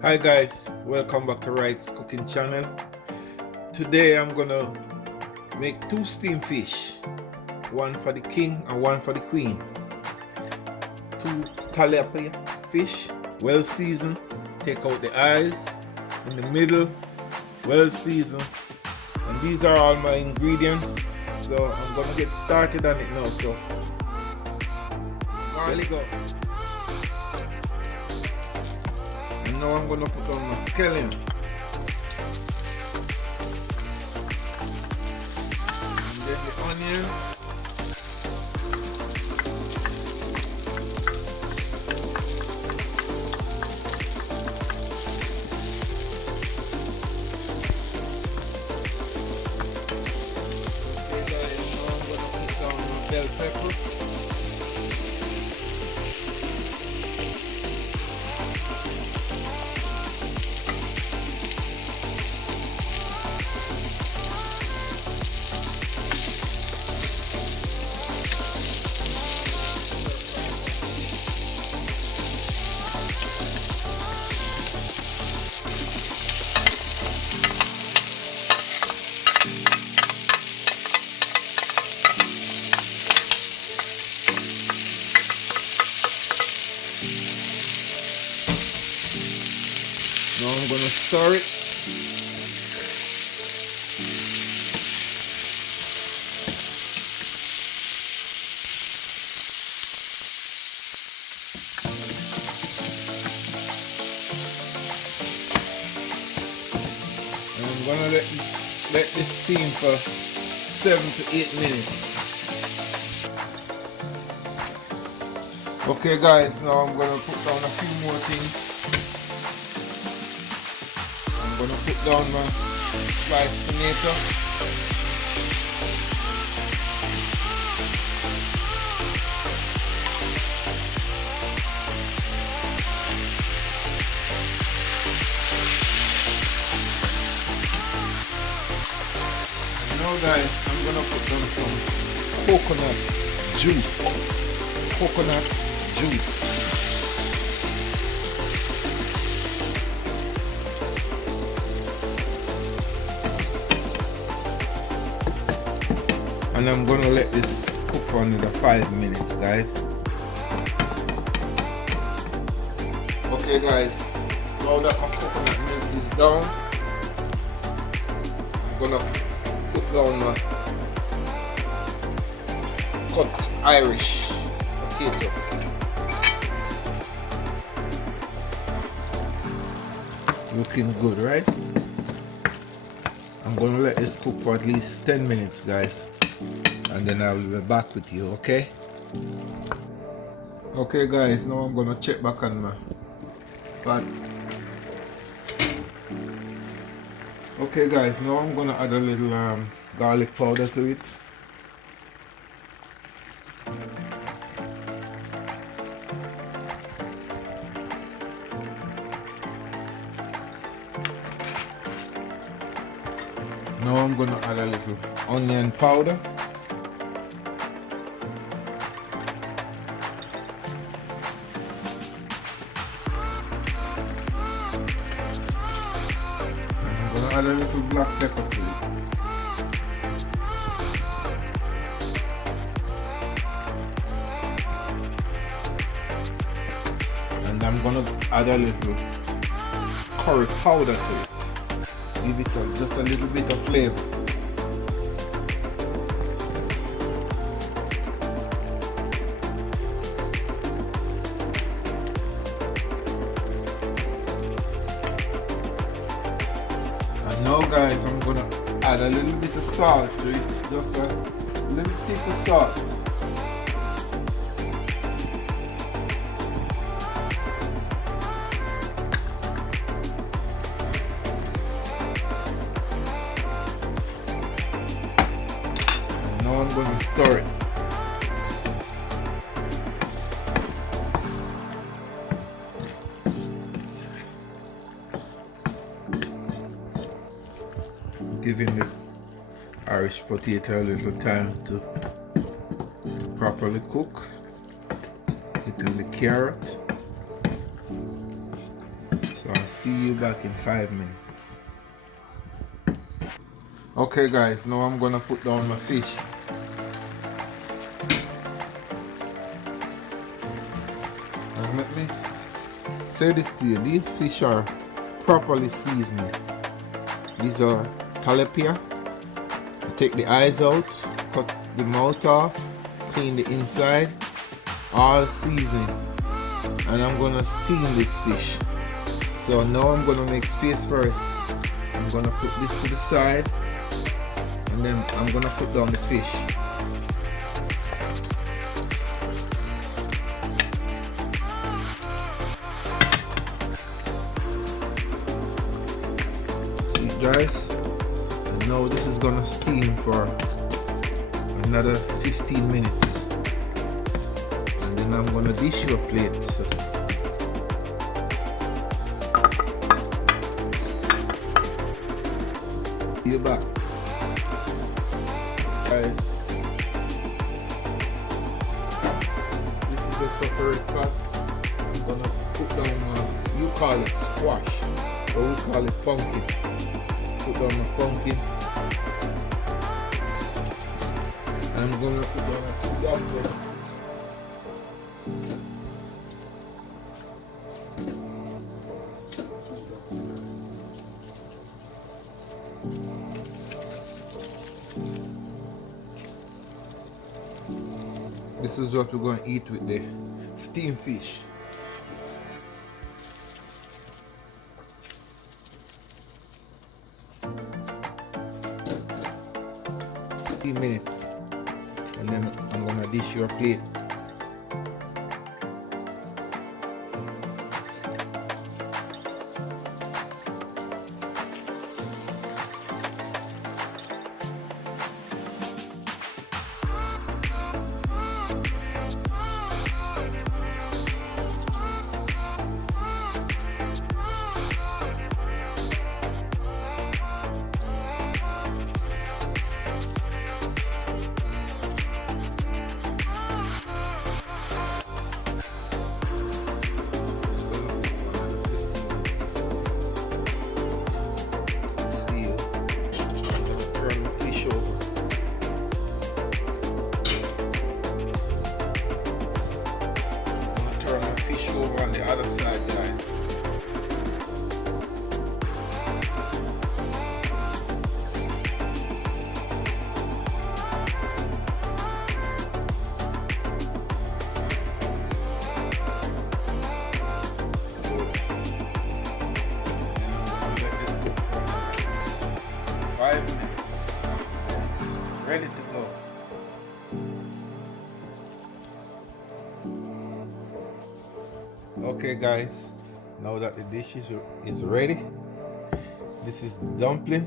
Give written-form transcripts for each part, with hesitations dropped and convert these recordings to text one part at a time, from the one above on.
Hi guys, welcome back to Wright's Cooking Channel. Today I'm gonna make two steamed fish, one for the king and one for the queen. Two tilapia fish, well seasoned. Take out the eyes, in the middle, well seasoned. And these are all my ingredients. So I'm gonna get started on it now. So there we go. And now I'm gonna put on my scallion. And then the onion. Okay guys, now I'm gonna put down my bell pepper. Now I'm gonna stir it. And I'm gonna let this steam for 7 to 8 minutes. Okay guys, now I'm gonna put down a few more things. I'm gonna put down my sliced tomato. Now guys, I'm gonna put down some coconut juice. Coconut juice. And I'm gonna let this cook for another 5 minutes, guys. Okay guys, now that my coconut milk is down, I'm gonna put down my cut Irish potato. Looking good, right? I'm gonna let this cook for at least 10 minutes, guys, and then I will be back with you, okay? Okay guys, now I'm gonna check back on my pot. Okay guys, now I'm gonna add a little garlic powder to it. Now I'm gonna add a little onion powder. I'm gonna add a little black pepper to it. And I'm gonna add a little curry powder to it. Give it just a little bit of flavor. And now guys, I'm gonna add a little bit of salt to it, just a little tip of salt. Now I'm going to stir it. Giving the Irish potato a little time to properly cook. Getting the carrot. So see you back in 5 minutes. Okay guys, now I'm gonna put down my fish. And let me say this to you, these fish are properly seasoned. These are tilapia. Take the eyes out, cut the mouth off, clean the inside, all seasoned. And I'm gonna steam this fish. So now I'm gonna make space for it. I'm gonna put this to the side, and then I'm gonna put down the fish. See it dries? And now this is gonna steam for another 15 minutes. And then I'm gonna dish you a plate. So you're back. Guys, this is a separate pot. I'm gonna put down you call it squash, but we call it pumpkin. Put down my pumpkin. And I'm gonna put down a 2 dumplings. This is what we're going to eat with the steamed fish. Few minutes, and then I'm going to dish your plate. Over on the other side, guys. Let this cook for 5 minutes. Ready to go. Okay guys, now that the dish is ready, this is the dumpling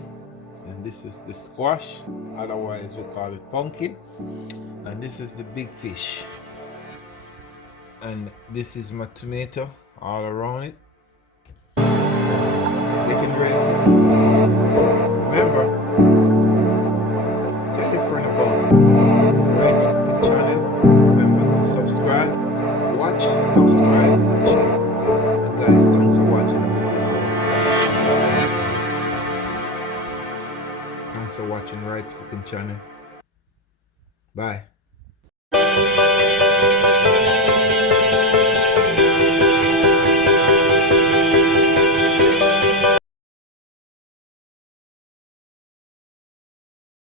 and this is the squash, otherwise we call it pumpkin, and this is the big fish, and this is my tomato all around it. Getting ready to cook. So remember, tell your friend about it. Wright's Cooking Channel. Remember to subscribe, watch, subscribe, and share. And guys, thanks for watching. Thanks for watching Wright's Cooking Channel. Bye.